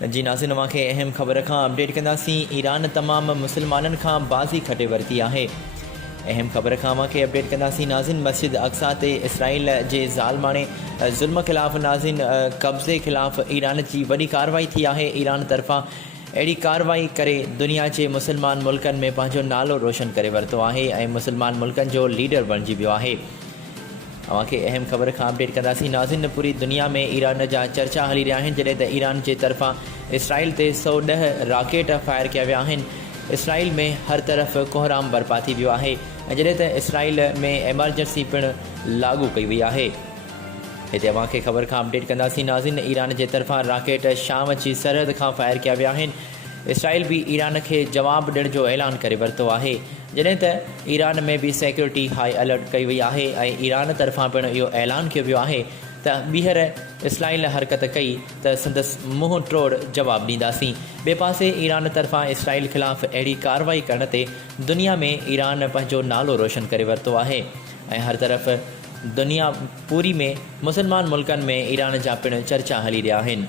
जी नाज़रीन, अवांखे अहम ख़बर खां अपडेट कंदासीं। ईरान तमाम मुसलमाननि खां बाज़ी खटे वरिती आहे। अहम ख़बर खां अवांखे अपडेट कंदासीं नाज़रीन। मस्जिद अक्सा ते इसराइल जे ज़ालमाने ज़ुल्म ख़िलाफ़ नाज़रीन कब्ज़े ख़िलाफ़ ईरान जी वॾी कार्रवाई थी आहे। ईरान तरफ़ां अहिड़ी कार्रवाई करे दुनिया जे मुसलमान मुल्कनि में पंहिंजो नालो रोशन करे वरितो आहे ऐं मुसलमान मुल्कनि जो लीडर बणिजी वियो आहे। अवांखे अहम ख़बर खां अपडेट कंदासीं नाज़रीन। पूरी दुनिया में ईरान जा चर्चा हली रहिया आहिनि, जॾहिं त ईरान जे तरफ़ां इसराइल ते 110 राकेट फायर कया विया आहिनि। इसराइल में हर तरफ़ कोहराम बर्पा थी वियो आहे ऐं जॾहिं त इसराइल में एमरजेंसी पिणु लागू कई वई आहे। हिते अवांखे ख़बर खां अपडेट कंदासीं नाज़रीन। ईरान जे तरफ़ां राकेट शाम जी सरहद खां फायर कया विया आहिनि। इसराइल भी ईरान खे जवाब ॾियण जो ऐलान करे वरितो आहे, जॾहिं त ईरान में भी सिक्योरिटी हाई अलर्ट कई वई आहे ऐं ईरान तरफ़ां पिणु इहो ऐलान कयो वियो आहे त ॿीहर इसराइल हरकत कई त संदसि मुंहुं टोड़ जवाबु ॾींदासीं। ॿिए पासे ईरान तरफ़ां इसराइल ख़िलाफ़ु अहिड़ी कार्रवाई करण ते दुनिया में ईरान पंहिंजो नालो रोशन करे वरितो आहे ऐं हर तरफ़ दुनिया पूरी में मुसलमान मुल्कनि में ईरान जा पिणु चर्चा हली रहिया आहिनि।